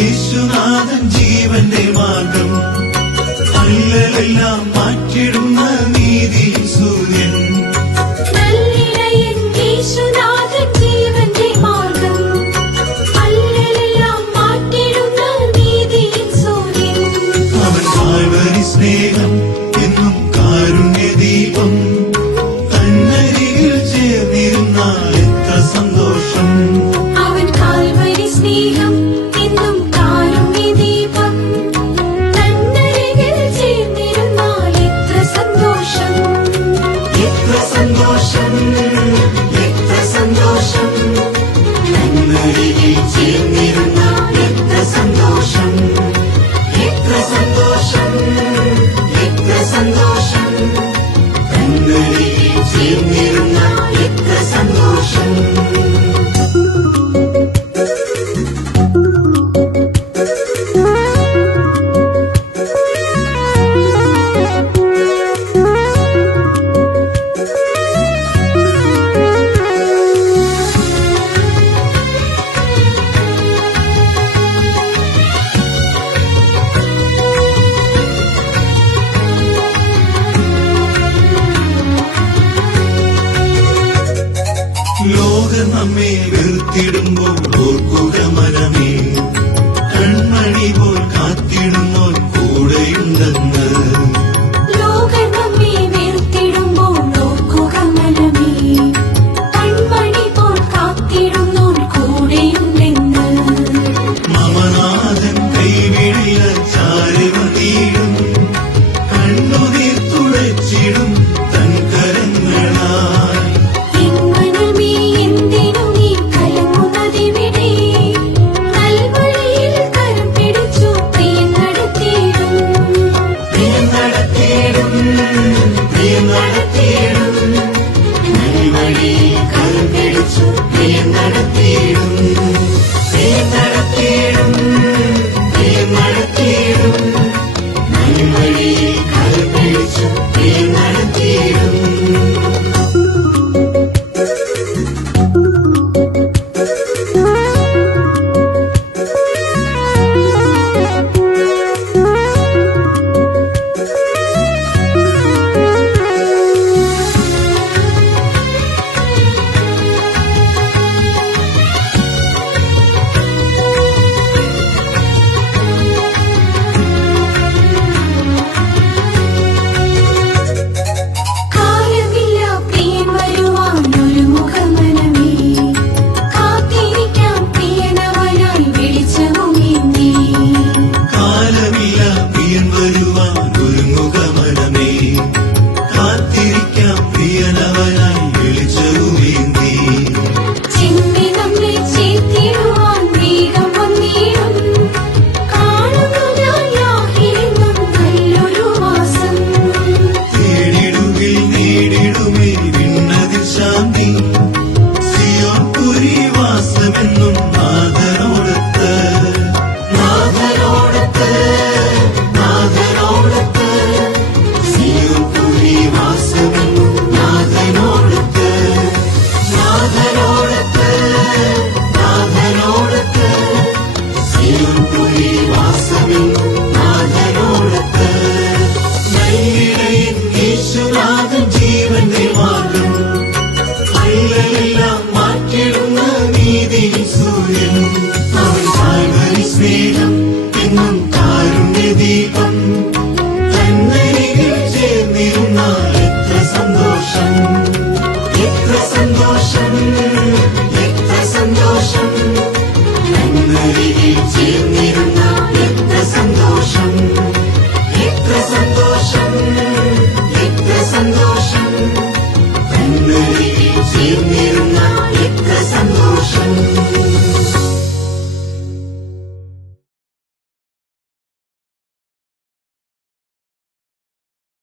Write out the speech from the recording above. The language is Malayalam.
യേശുനാഥൻ ജീവന്റെ മാർഗം, അല്ലലെല്ലാം മാറ്റിടുന്ന നീതി സൂര്യൻ. അവൻ കാൽവരി സ്നേഹം എന്നും കാരുണ്യദീപം, തന്നരികിൽ ചേർന്നിരുന്നാൽ എത്ര സന്തോഷം. അവൻ കാൽവരി സ്നേഹം എന്നും കാരുണ്യദീപം, തന്നരികിൽ ചേർന്നിരുന്നാൽ എത്ര സന്തോഷം. എത്ര സന്തോഷം, എത്ര സന്തോഷം, തന്നരികിൽ ചേർന്നിരുന്നാൽ എത്ര സന്തോഷം. എത്ര സന്തോഷം, എത്ര സന്തോഷം, തന്നരികിൽ ചേർന്നിരുന്നാൽ എത്ര സന്തോഷം. ലോകം നമ്മെ വെറുത്തിടുമ്പോൾ ഓർക്കുക മനമേ, കൺമണി പോൽ കാത്തിടുന്നോൻ കൂടെയുണ്ടെന്ന്. ലോകം നമ്മെ വെറുത്തിടുമ്പോൾ ഓർക്കുക മനമേ, കൺമണി പോൽ കാത്തിടുന്നോൻ കൂടെയുണ്ടെന്ന്. മമനാഥൻ കൈവിടില്ല, ചാരവതീടും, കണ്ണുനീർ തുടച്ചിടും തൻ കരങ്ങളായി. ജീവന്റെ മാർഗം, അല്ലലെല്ലാം മാറ്റിടുന്ന നീതി സൂര്യൻ. അവൻ കാൽവരി സ്നേഹം എന്നും കാരുണ്യദീപം.